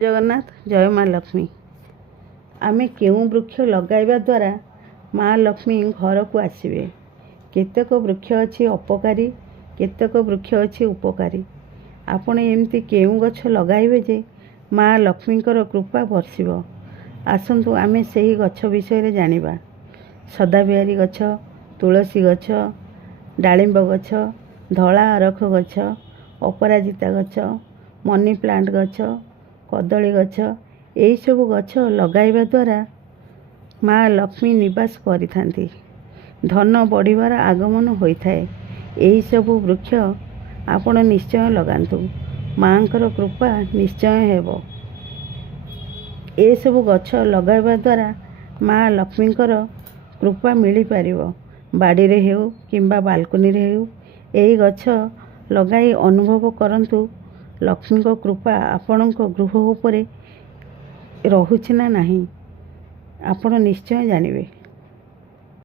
जगन्नाथ जय माँ लक्ष्मी। आमे केउं वृक्ष लगाइबा द्वारा माँ लक्ष्मी घर को आसबे। केतेक वृक्ष अच्छी अपकारी, केतेक वृक्ष अच्छी उपकारी। आपण एमती केउं गछ लगाइबे जे माँ लक्ष्मीकर कृपा बरसिब। आसंतु आमे सेही गछ विषय जानिबा। सदाबिहारी गछ, तुलसी गछ, डालिंब गछ, धला अरख गछ, अपराजिता गछ, मनी प्लांट गछ, कदली गछ, यही सब गछ लगाइबा द्वारा माँ लक्ष्मी निवास करिथांती। धन बढ़िबार आगमन होइथाए। यही सब वृक्ष आपण निश्चय लगांतु, माँकर कृपा निश्चय हेबो। ए सब गछ लगाइबा द्वारा माँ लक्ष्मीकर कृपा मिली पारिबो। बाड़ी रे हेउ किंबा बालकनी रे हेउ एही गछ लगाई अनुभव करंतु लक्ष्मी को कृपा आपणक गृह उपरे रहुछि ना नाही आपण निश्चय जानिबे।